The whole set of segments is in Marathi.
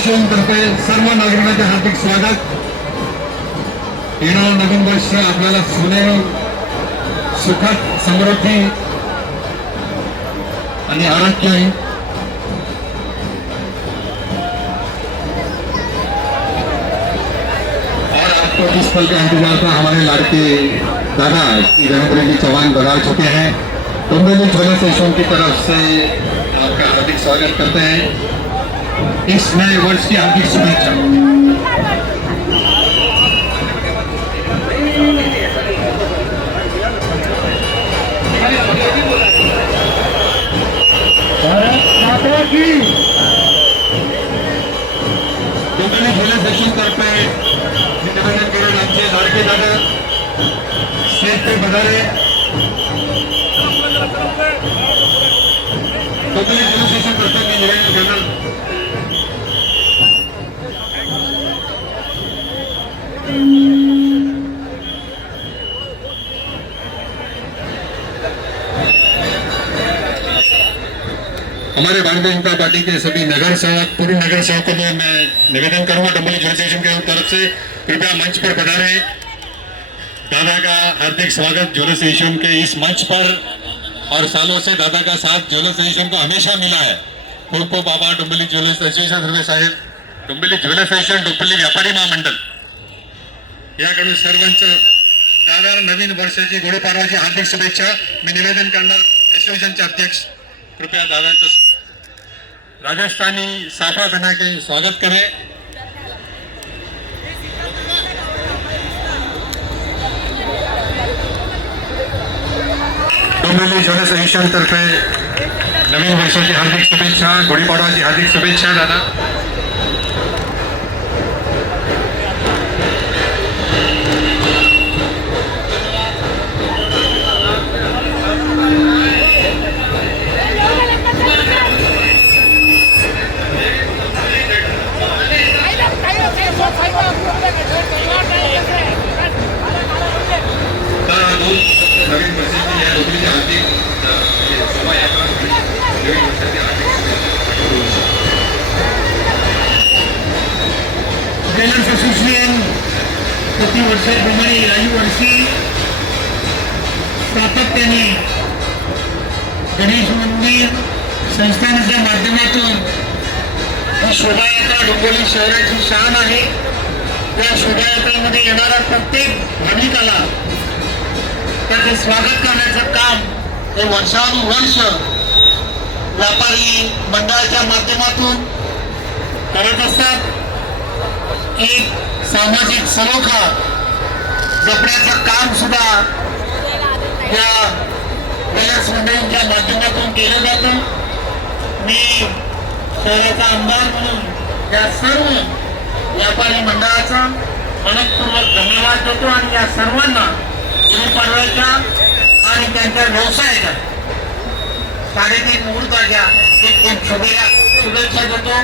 तर्फे सर्व नागरिकांचे हार्दिक स्वागत। येणारं नवीन वर्ष आपल्याला सुनेरी सुखद समृद्धी आणि आरोग्य और आपको इस पल का इंतजार था। हमारे लाड़के दादा धर्मेंद्र जी चौहान बता चुके हैं। डोंबिवली झोले स्टेशन की तरफ से आपका हार्दिक स्वागत करते हैं। इस नए वर्ष की हार्दिक शुभेच्छा। डोंबिवली झोले स्टेशन तर्फे निवेदन करून आमचे लाडके दादा स्टेज पे पधारे। डोंबिवली झोले स्टेशन तर्फे मी निवेदन करणार हमारे भारतीय जनता पार्टी के सभी नगर सेवक पूर्व नगर सेवकों को मैं निवेदन करूंगा डोंबिवली झोले स्टेशन की तरफ से कृपया मंच पर पधारे। दादा का हार्दिक स्वागत झोले स्टेशन के इस मंच पर। और सालों से दादा का साथ झोले स्टेशन को हमेशा मिला है। खूप खूप आभार डोंबिवली झोले स्टेशन सर्वे साहेब, डोंबिवली झोले स्टेशन, डोंबिवली व्यापारी महामंडळ याकडून सर्वांचं दादा नवीन वर्षाची गुढीपाडव्याची हार्दिक शुभेच्छा मी निवेदन करणार। असोसिएशनचे अध्यक्ष कृपया दादाचं राजस्थानी साफा बना के स्वागत करें। डोंबिवली झोले स्टेशन तर्फे नवीन वर्षाची हार्दिक शुभेच्छा, गुढीपाडव्याची हार्दिक शुभेच्छा दादा। टेलर्स असोसिएशन प्रतिवर्षाप्रमाणे याही वर्षी सातत्याने गणेश मंदिर संस्थानाच्या माध्यमातून ही शोभायात्रा डोंबिवली शहराची शान आहे। या शोभायात्रेमध्ये येणाऱ्या प्रत्येक भाविकाला त्याचे स्वागत करण्याचं काम हे वर्षानुवर्ष व्यापारी मंडळाच्या माध्यमातून करत असतात। एक सामाजिक सलोखा जपण्याचं काम सुद्धा या टेलर्स मंडळींच्या माध्यमातून केलं जातं। मी शहराचा आमदार म्हणून या सर्व व्यापारी मंडळाचा मनपूर्वक धन्यवाद देतो आणि या सर्वांना गुढीपाडव्याच्या आणि त्यांच्या व्यवसायाच्या 3:30 मुहूर्ताच्या खूप खूप शुभेच्छा देतो।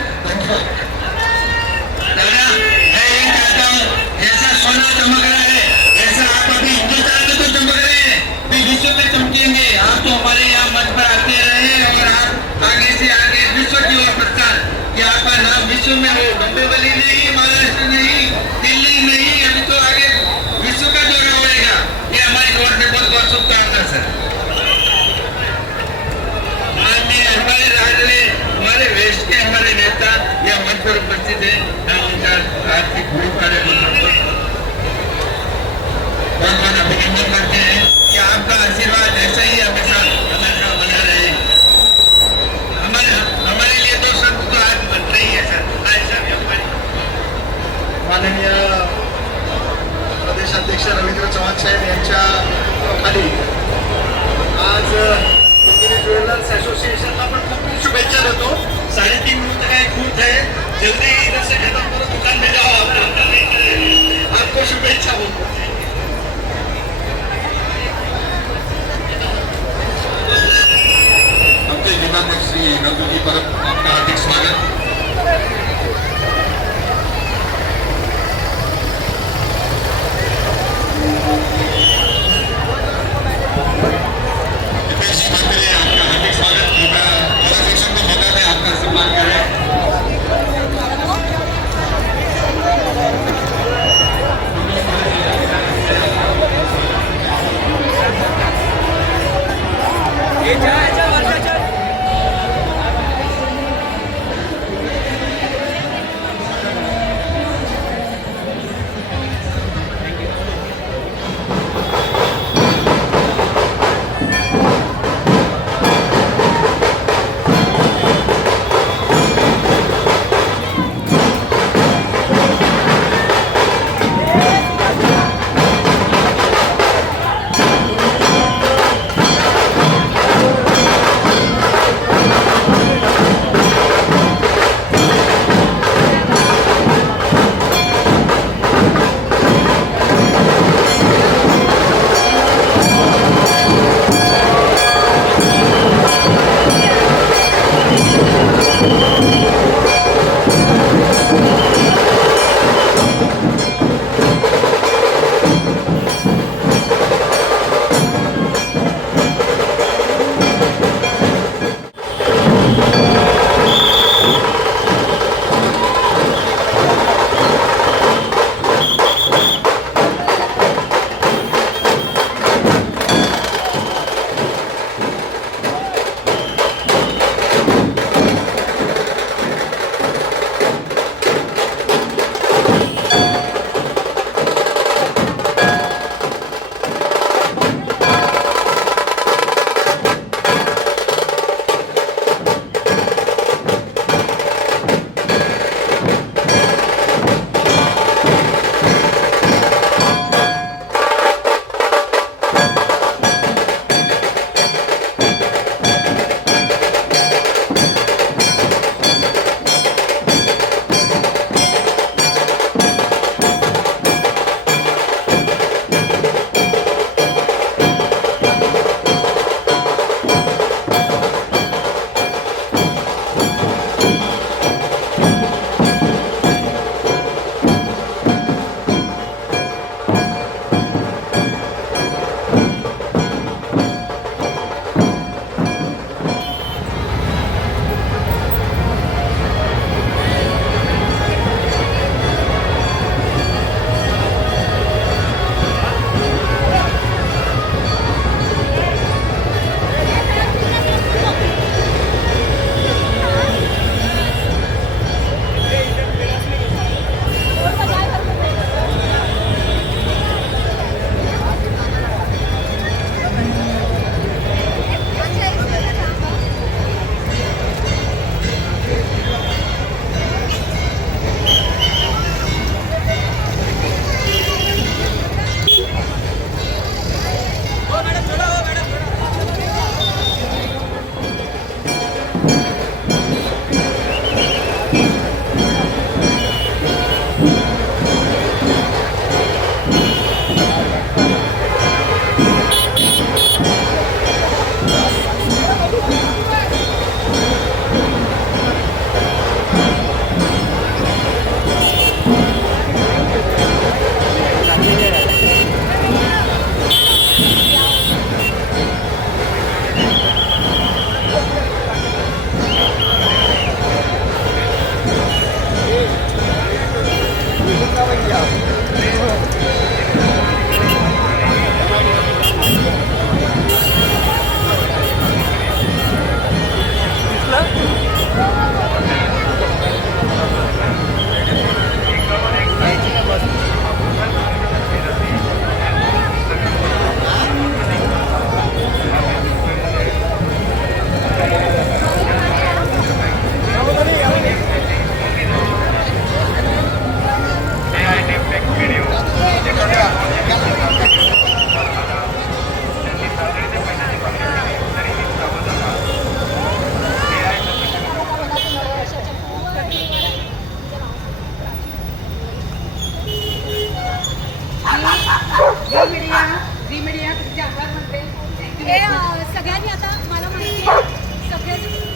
धन्यवाद। मैं चाहता हूँ जैसा सोना चमक रहा है ऐसा आप अभी हिंदुस्तान में तो चमक रहे हैं, भी विश्व में चमकेंगे। आप तो हमारे यहाँ मंच पर आते रहे और आप आगे से आगे विश्व की ओर प्रस्थान कि आपका नाम विश्व में हो। डोंबिवली नहीं, महाराष्ट्र नहीं, दिल्ली नहीं, अभी तो आगे विश्व का दौरा होएगा। ये हमारी ओर से बहुत बहुत शुभकामनाएं सर। हमारे राज्य हमारे देश के हमारे नेता यह मंच पर उपस्थित है। मैं उनका आर्थिक कार्य बहुत बहुत अभिनंदन करते हैं कि आपका आशीर्वाद ऐसा ही हमेशा हमेशा बना रहे। हमारे लिए तो सब तो आज बन रही है सर। ऐसा व्यापारी माननीय प्रदेशाध्यक्ष रवींद्र चव्हाण साहेब यांच्या खाली आज ज्वेलर्स एसोसिएशनला पण खूप शुभेच्छा देतो। 3:30 मिनट का एक बूथ है, जल्दी इधर से खत्म करो, दुकान में जाओ। आपको शुभेच्छा बोलते हैं। आमचे जिल्हाध्यक्ष श्री नंदूजी परब आपका हार्दिक स्वागत। आपका हार्दिक स्वागत। सगळ्यांनी आता मला माहिती आहे सगळ्यांनी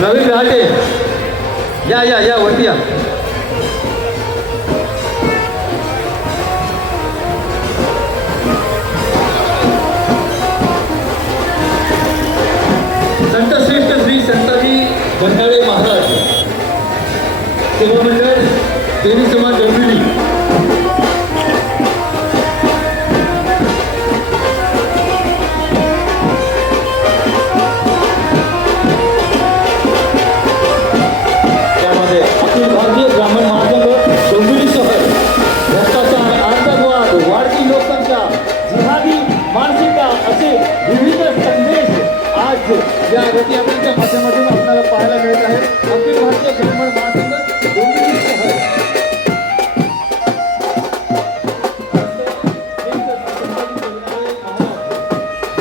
प्रवीण रहाटे या या या वरती या. संतश्रेष्ठ श्री संताजी बंधाळे महाराज सेवा मंडळ देवी समाज डोंबिवली. त्यामध्ये अखिल भारतीय ब्राह्मण महासंघ डोंबिवली शहर भ्रष्टाचार, आतंकवाद, वाढती लोकसंख्या, जिहादी मानसिकता असे विविध संदेश आज या रथयात्रेच्या माध्यमातून आपल्याला पाहायला मिळत आहे. अखिल भारतीय ब्राह्मण महासंघ डोंबिवली शहर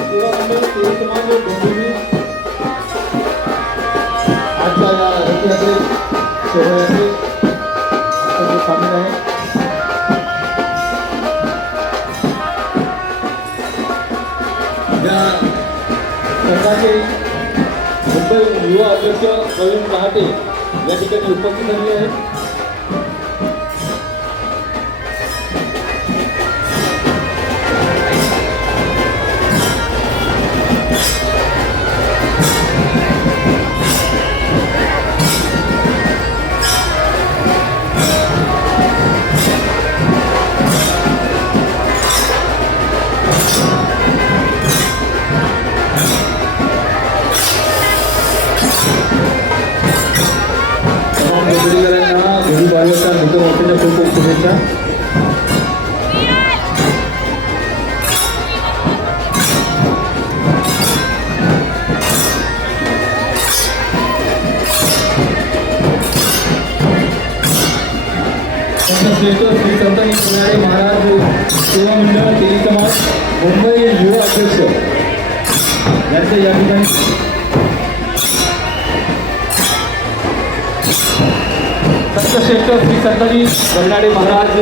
सेवा मंडळ सेवा समाज डोंबिवली आजच्या या रथयात्रेत शोभायात्रेत आपण सामील आहे. या संघाचे मुंबई युवा अध्यक्ष प्रवीण रहाटे या ठिकाणी उपस्थित झाले आहेत. डोंबिवलीकरांना गुढीपाडव्याच्या नूतन वर्षाच्या खूप खूप शुभेच्छा. संतश्रेष्ठ श्री संताजी बंधाळे महाराज सेवा मंडळ देवी समाज मुंबई युवा अध्यक्ष यांचे या ठिकाणी संतश्रेष्ठ श्री संताजी बंधाळे महाराज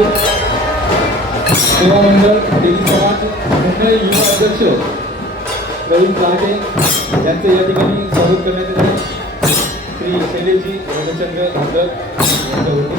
सेवा मंडळ देवी समाज मुंबई युवा अध्यक्ष प्रवीण रहाटे यांचे या ठिकाणी स्वागत करण्यात येत आहे. श्री शैलेशजी रविचंद्र धांदर यांच्यावरती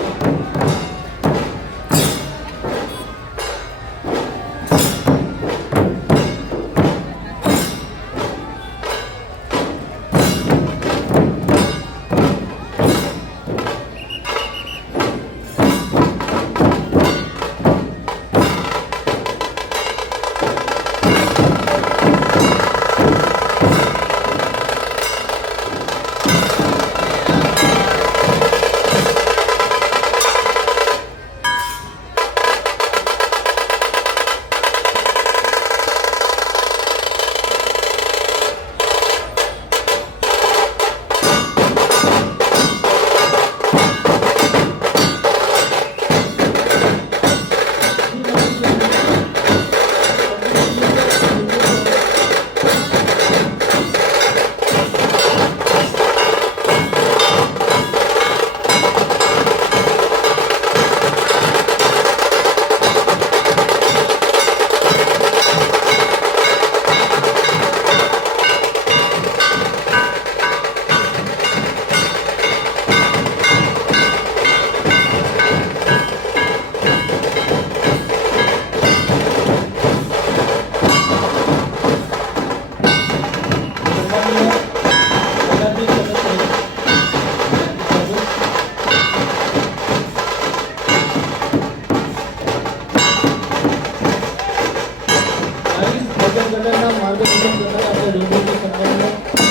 मार्गदर्शन करणार आपल्या डोंबिवली संघटना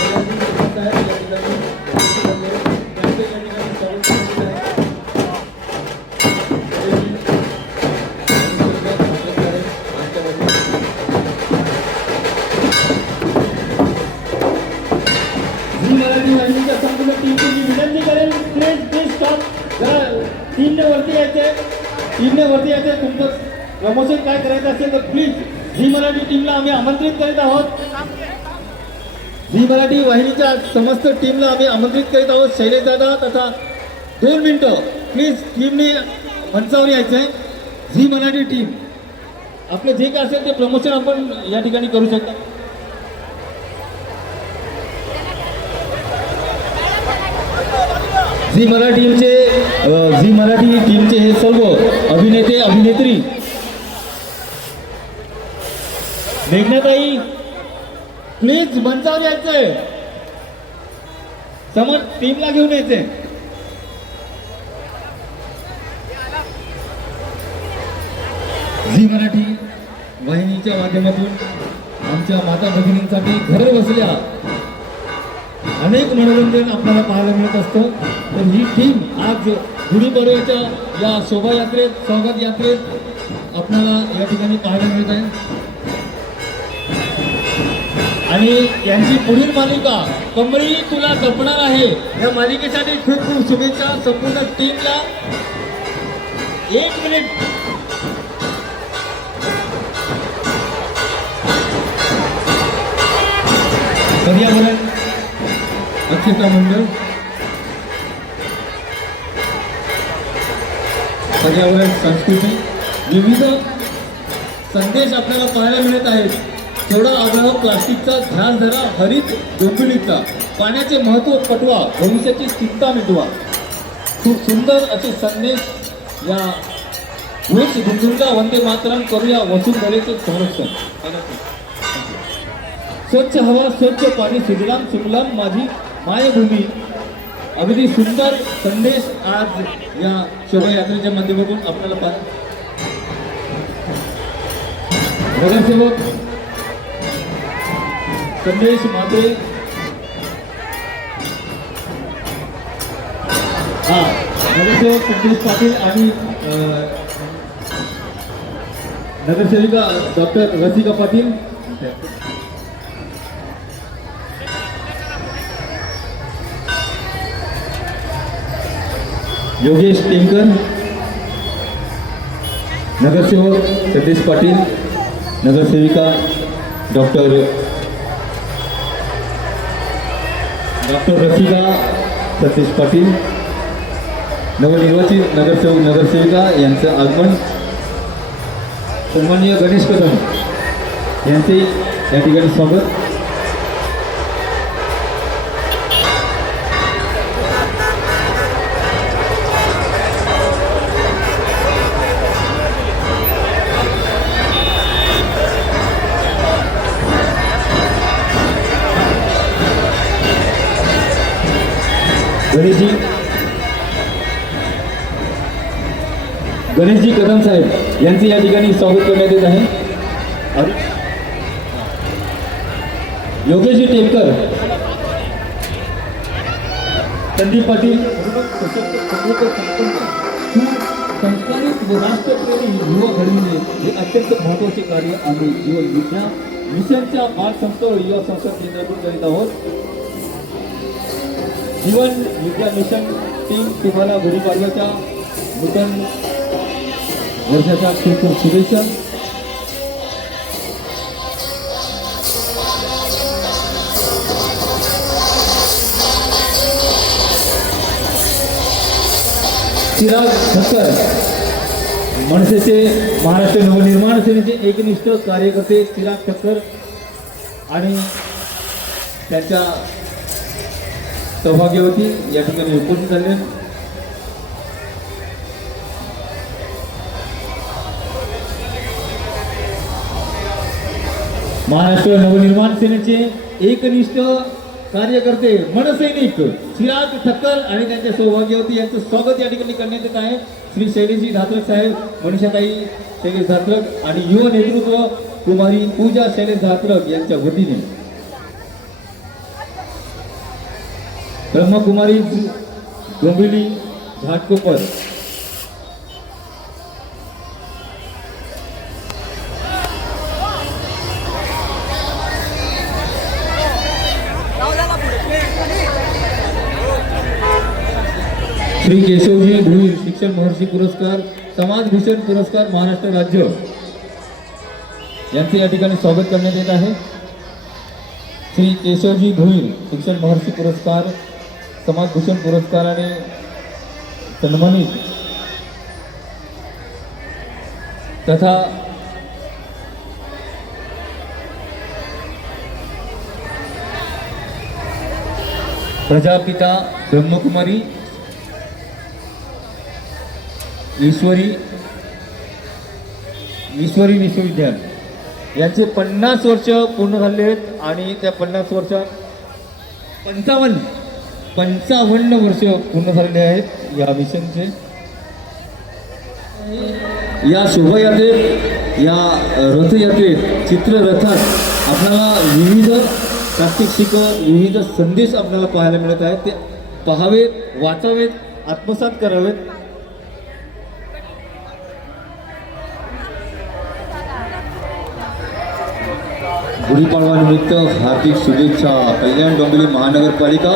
या ठिकाणी त्यांचे या ठिकाणी स्वागत केलेलं आहे. झी मराठी वाहिनीच्या संपूर्ण टीमची मी विनंती करेन, प्लीज स्टॉप. जरा टीमने वरती यायचे तुमचं प्रमोशन काय करायचं असेल तर प्लीज झी मराठी टीमला आम्ही आमंत्रित करीत आहोत. झी मराठी वाहिनीच्या समस्त टीमला आम्ही आमंत्रित करीत आहोत. शैलेश दादा तथा 2 मिनिटं प्लीज टीमने मंचावर यायचं आहे. झी मराठी टीम आपलं जे काय असेल ते प्रमोशन आपण या ठिकाणी करू शकता. झी मराठी टीमचे हे सर्व अभिनेते अभिनेत्री मेघनाताई प्लीज मंचावर यायचंय, समोर टीमला घेऊन यायचंय. झी मराठी वाहिनीच्या माध्यमातून आमच्या माता भगिनींसाठी घर बसल्या अनेक मनोरंजन आपल्याला पाहायला मिळत असतं. तर ही टीम आज गुढीपाडव्याच्या या शोभायात्रेत स्वागत यात्रेत आपल्याला या ठिकाणी पाहायला मिळत आहे. आणि यांची पुढील मालिका कमळी तुला जपणार आहे या मालिकेसाठी खूप खूप शुभेच्छा संपूर्ण टीमला. 1 मिनिट. पर्यावरण अक्षता मंडळ, पर्यावरण संस्कृती विविध संदेश आपल्याला पाहायला मिळत आहेत. सोडा आग्रह प्लास्टिकचा, ध्यान धरा हरित डोंबिवलीचा, पाण्याचे महत्त्व पटवा, भविष्याची चिंता मिटवा. खूप सुंदर असे संदेश या वृक्ष धुंदुंगा वंदे मातरम करूया वसुंधरेचे संरक्षण. स्वच्छ हवा स्वच्छ पाणी सुजलाम सुफलाम माझी मायभूमी. अगदी सुंदर संदेश आज या शोभायात्रेच्या माध्यमातून आपल्याला नगरसेवक संदेश मात्रे, नगरसेवक संदेश पाटील आणि नगरसेविका डॉक्टर रसिका पाटील, योगेश टेमकर, नगरसेवक सतीश पाटील, नगरसेविका डॉक्टर रसिका सतीश पाटील, नवनिर्वाचित नगरसेवक नगरसेविका यांचं आगमन, सन्माननीय गणेश कदम यांचे या ठिकाणी स्वागत. गणेशजी कदम साहेब यांचे या ठिकाणी स्वागत करण्यात येत आहे. योगेशजी टेमकर, संदीप पाटील, संस्कारित व राष्ट्रप्रेमी युवा घडविणे हे अत्यंत महत्त्वाचे कार्य आम्ही जीवन विद्या मिशनच्या बाल संस्था युवा संसद केंद्रातून करीत आहोत. जीवन विद्या मिशन टीम तुम्हाला गुढीपाडव्याच्या नूतन वर्षाच्या खूप खूप शुभेच्छा. चिराग ठक्कर, मनसेचे महाराष्ट्र नवनिर्माण सेनेचे एकनिष्ठ कार्यकर्ते चिराग ठक्कर आणि त्यांच्या सौभाग्यवती या ठिकाणी उपस्थित झाले. महाराष्ट्र नवनिर्माण सेनेचे एकनिष्ठ कार्यकर्ते मनसैनिक चिराग ठक्कर आणि त्यांच्या सौभाग्यवती यांचं स्वागत या ठिकाणी करण्यात येत आहे. श्री शैलेशजी धात्रक साहेब, मनीषाताई शैलेश धात्रक आणि युवा नेतृत्व कुमारी पूजा शैलेश धात्रक यांच्या वतीने ब्रह्मकुमारी डोंबिवली घाटकोपर श्री केशवजी भोईर शिक्षण महर्षी पुरस्कार, समाजभूषण पुरस्कार महाराष्ट्र राज्य यांचे या ठिकाणी स्वागत करण्यात येत आहे. श्री केशवजी भोईर शिक्षण महर्षी पुरस्कार, समाजभूषण पुरस्काराने सन्मानित तथा प्रजापिता ब्रह्मकुमारी ईश्वरी विश्वविद्यालय यांचे 50 वर्ष पूर्ण झाले आहेत आणि त्या 50 वर्षात 55 वर्ष पूर्ण झालेले आहेत या मिशनचे. या शोभायात्रेत, या रथयात्रेत, चित्ररथात आपल्याला विविध प्रात्यक्षिक, विविध संदेश आपल्याला पाहायला मिळत आहेत. ते पाहावेत, वाचावेत, आत्मसात करावेत. गुढीपाडवानिमित्त हार्दिक शुभेच्छा. कल्याण डोंबिवली महानगरपालिका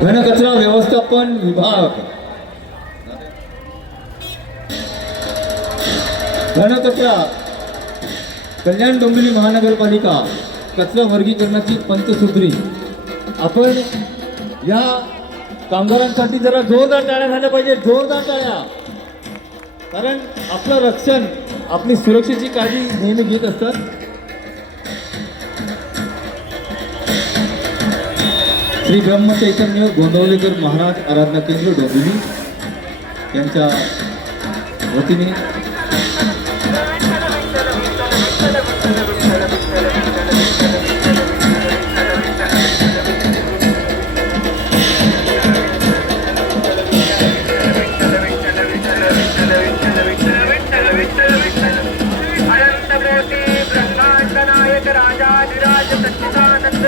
घनकचरा व्यवस्थापन विभाग, घनकचरा कल्याण डोंबिवली महानगरपालिका कचरा वर्गीकरणाची पंचसूत्री. आपण या कामगारांसाठी जरा जोरदार टाळ्या झाल्या पाहिजे, जोरदार टाळ्या. कारण आपलं रक्षण, आपली सुरक्षेची काळजी नेहमी घेत असतात. श्री ब्रह्म चैतन्य गोंदवलेकर महाराज आराधना केंद्र डोंबिवली यांच्या वतीने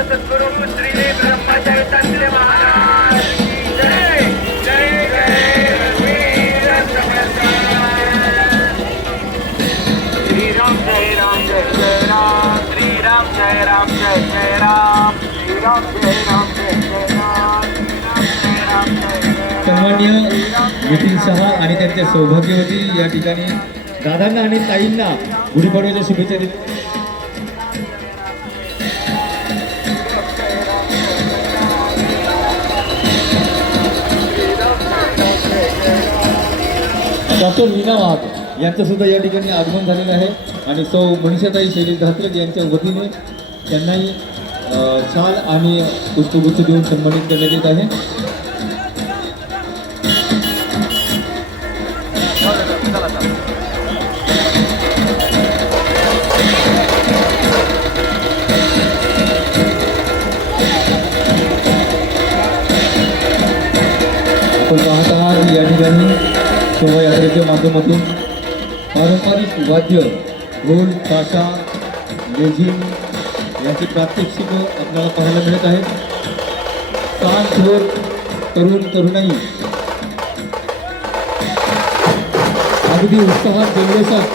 सद्गुरु श्री ब्रह्म चैतन्य महाराज जय जय जय वीर समर्थ. श्री राम जय राम जय जय राम, श्री राम जय राम जय जय राम, श्री राम जय राम जय जय राम, श्री राम जय राम जय जय. सन्माननीय नितीन शहा आणि त्यांच्या सौभाग्यवती या ठिकाणी दादांना आणि ताईंना गुढीपाडव्याच्या शुभेच्छा देत. डॉक्टर मीना वाघ यांचं सुद्धा या ठिकाणी आगमन झालेलं आहे आणि सौ मनीषाताई शैलेश धात्रक यांच्या वतीने त्यांनाही शाल आणि पुष्पगुच्छ देऊन सन्मानित करण्यात येत आहे. आपण पाहत आहात या ठिकाणी शोभायात्रेच्या माध्यमातून पारंपरिक वाद्य, ढोल, ताशा, लेझिम यांची प्रात्यक्षिक आपल्याला पाहायला मिळत आहेत. सात थोर तरुण तरुणाई अगदी उत्साहात जल्लोषात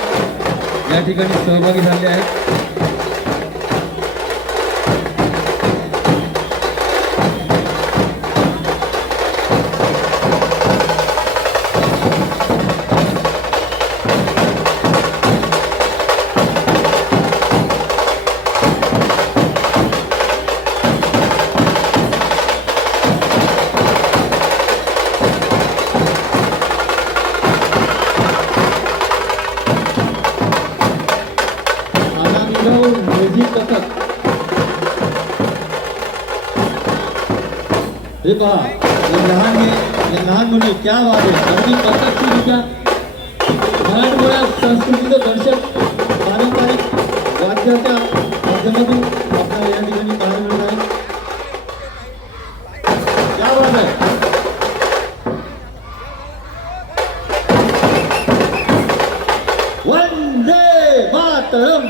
या ठिकाणी सहभागी झाले आहेत. हे पहा, लहान मुले क्या वाद आहे. अगदी प्रत्यक्षरित्या मराठमोळ्या संस्कृतीचं दर्शन पारंपरिक वाद्याच्या माध्यमातून आपल्याला या ठिकाणी पाहायला मिळत आहे. क्या वाद आहे. वंदे मातरम.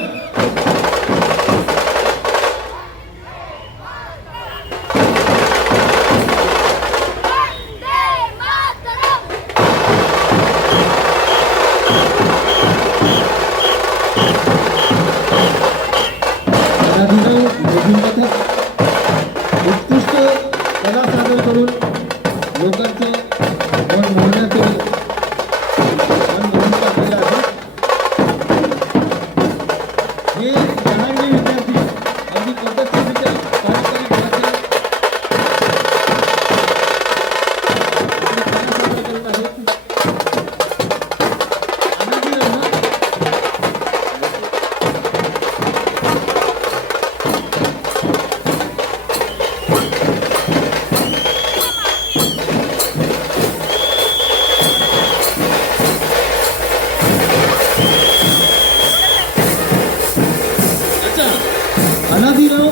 उत्कृष्ट कला सादर करून लोकांचे मन मोहण्याचे मन मोहून टाकलेले आहे. हे जहांगीर विद्यार्थी अगदी पद्धतशीररित्या पारंपरिक वाद्य कला सादर करत आहेत. आनंदी रहा. अनादिराव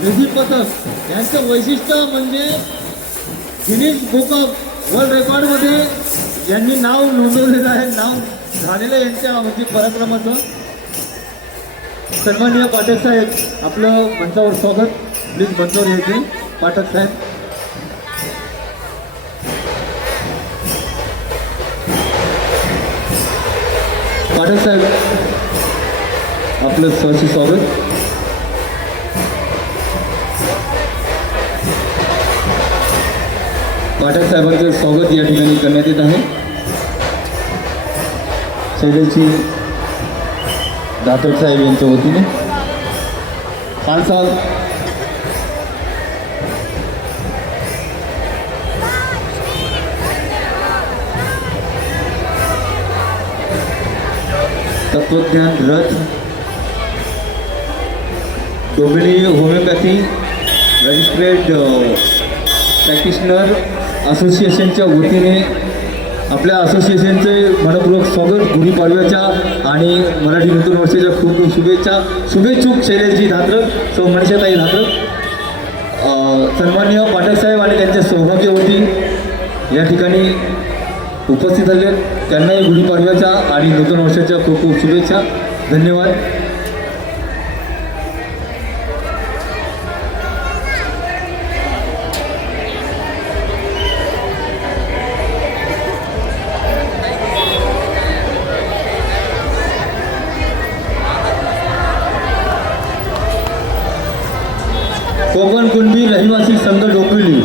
म्युझिक पथक यांचं वैशिष्ट्य म्हणजे गिनीज बुक ऑफ वर्ल्ड रेकॉर्डमध्ये यांनी नाव नोंदवलेलं आहे, नाव झालेलं यांच्या म्हणजे पराक्रमाचं. सन्माननीय पाठक साहेब आपलं मंचावर स्वागत. प्लीज मंचावर यायचे पाठक साहेब. पाठक साहेब आपलं सहर्ष स्वागत. पाठक साहेबांचं स्वागत या ठिकाणी करण्यात येत आहे. शैलेशजी दातक साहेब यांच्या वतीने खान साहेब तत्वज्ञान रथ डोंबिवली होमिओपॅथी रजिस्ट्रेड प्रॅक्टिशनर असोसिएशनच्या वतीने आपल्या असोसिएशनचे मनपूर्वक स्वागत. गुढीपाडव्याच्या आणि मराठी नूतन वर्षाच्या खूप खूप शुभेच्छा. शुभेच्छुक शैलेशजी धात्रक, सौ मनीषाताई धात्रक. सन्माननीय पाठक साहेब आणि त्यांच्या सौभाग्यवती या ठिकाणी उपस्थित झाले. त्यांनाही गुढीपाडव्याच्या आणि नूतन वर्षाच्या खूप खूप शुभेच्छा. धन्यवाद. कोकण कुणबी रहिवासी संघ डोंबिवली,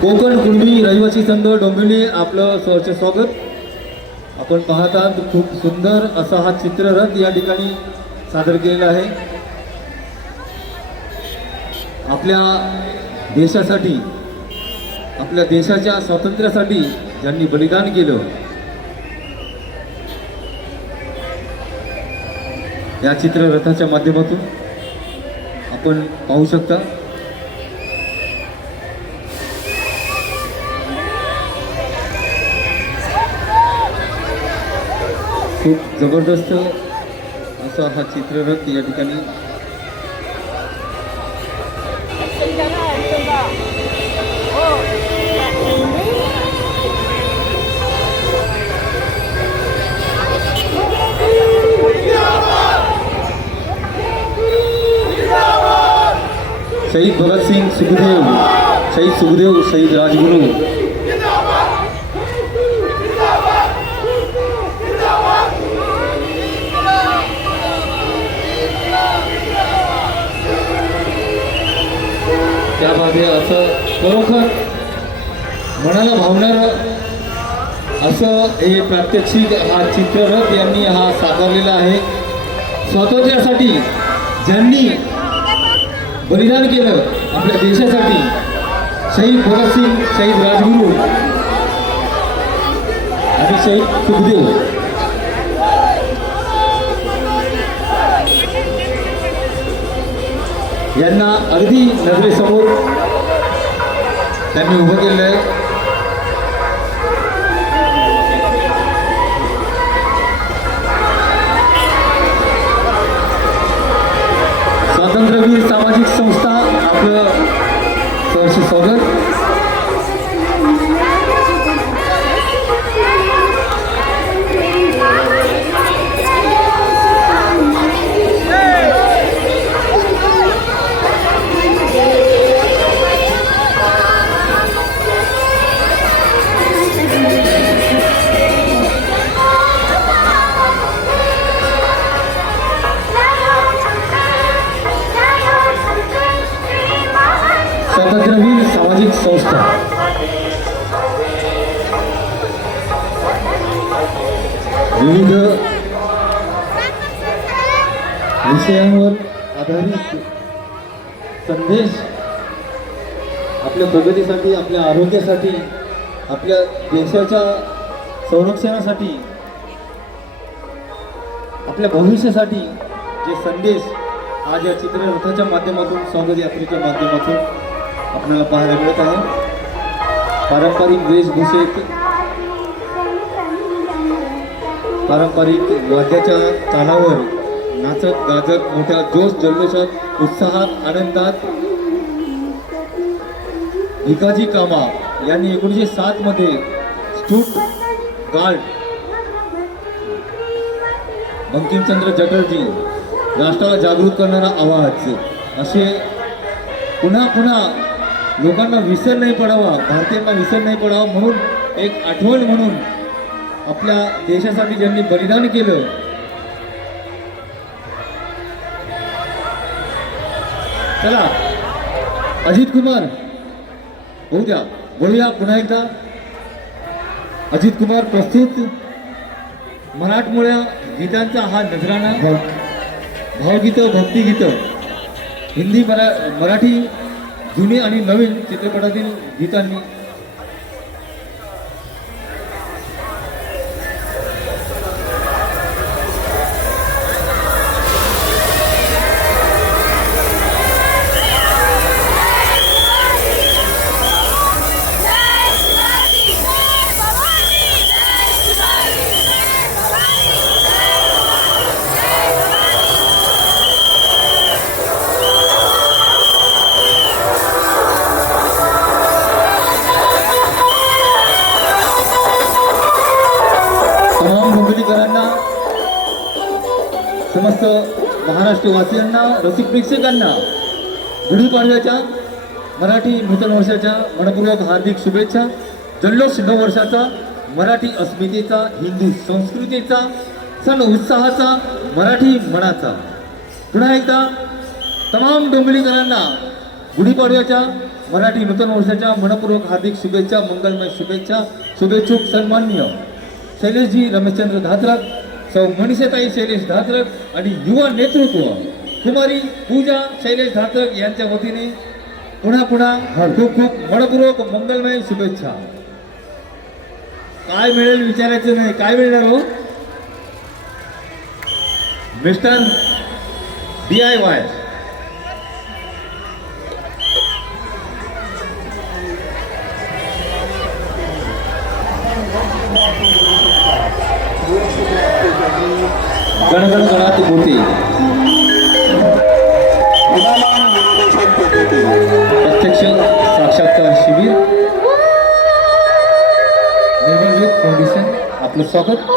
कोकण कुणबी रहिवासी संघ डोंबिवली आपलं सहर्ष स्वागत. आपण पाहत आहात खूप सुंदर असा हा चित्ररथ या ठिकाणी सादर केलेला आहे. आपल्या देशासाठी, आपल्या देशाच्या स्वातंत्र्यासाठी ज्यांनी बलिदान केलं या चित्ररथाच्या माध्यमातून आपण पाहू शकता. खूप जबरदस्त असा हा चित्ररथ या ठिकाणी शहीद भगतसिंग सुखदेव, शहीद सुखदेव, शहीद राजगुरू त्यामध्ये असं खरोखर मनाला भावणारं असं हे प्रात्यक्षिक हा चित्ररथ यांनी हा साकारलेला आहे. स्वातंत्र्यासाठी ज्यांनी बलिदान केलं आपल्या देशासाठी, शहीद भगतसिंग, शहीद राजगुरू आणि शहीद सुखदेव यांना अगदी नजरेसमोर त्यांनी उभं केलेलं आहे. स्वातंत्र्यवीर सामाजिक संस्था आपलं सहर्ष स्वागत. स्वातंत्र्यवीर सामाजिक संस्था विविध विषयांवर आधारित संदेश आपल्या प्रगतीसाठी, आपल्या आरोग्यासाठी, आपल्या देशाच्या संरक्षणासाठी, आपल्या भविष्यासाठी जे संदेश आज या चित्ररथाच्या माध्यमातून, स्वागत यात्रेच्या माध्यमातून आपल्याला पाहायला मिळत आहे. पारंपरिक वेशभूषेत, पारंपरिक वाद्याच्या तालावर नाचत गाजत मोठ्या जोश जल्लोषात उत्साहात आनंदात भिकाजी कामा यांनी 1907 मध्ये स्टुटगार्ट बंकिमचंद्र चटर्जी राष्ट्राला जागृत करणारा आवाज असे पुन्हा पुन्हा लोकांना विसर नाही पडावा, भारतीयांना विसर नाही पडावा म्हणून एक आठवण म्हणून आपल्या देशासाठी ज्यांनी बलिदान केलं चला अजित कुमार होऊ द्या, बोलूया पुन्हा एकदा. अजित कुमार प्रस्तुत मराठमोळ्या गीतांचा हा नजराणा, भावगीतं भक्तिगीतं हिंदी मराठी जुनी आणि नवीन चित्रपटातील गीतांनी समस्त महाराष्ट्रवासियांना रसिक प्रेक्षकांना गुढीपाडव्याच्या मराठी नूतन वर्षाच्या मनपूर्वक हार्दिक शुभेच्छा. जल्लोष नववर्षाचा, मराठी अस्मितेचा, हिंदू संस्कृतीचा, सण उत्साहाचा, मराठी मनाचा. पुन्हा एकदा तमाम डोंबिवलीकरांना गुढीपाडव्याच्या मराठी नूतन वर्षाच्या मनपूर्वक हार्दिक शुभेच्छा, मंगलमय शुभेच्छा. शुभेच्छुक सन्माननीय शैलेशजी रमेशचंद्र धात्रक, सौ मनीषाताई शैलेश धात्रक आणि युवा नेतृत्व कुमारी पूजा शैलेश धात्रक यांच्या वतीने पुन्हा खूप खूप मनपूर्वक मंगलमय शुभेच्छा. काय मिळेल विचारायचं नाही, काय मिळणार हो मिस्टर DIY. गणगण गणात होते प्रत्यक्ष साक्षात्कार शिबिर निर्मल युथ फाउंडेशन आपलं स्वागत.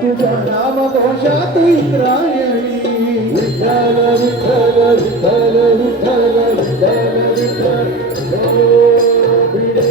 तुझ्या नाम घोषात इंद्रायणी विठ्ठल विठ्ठल विठ्ठल विठ्ठल विठ्ठल विठ्ठल भिडे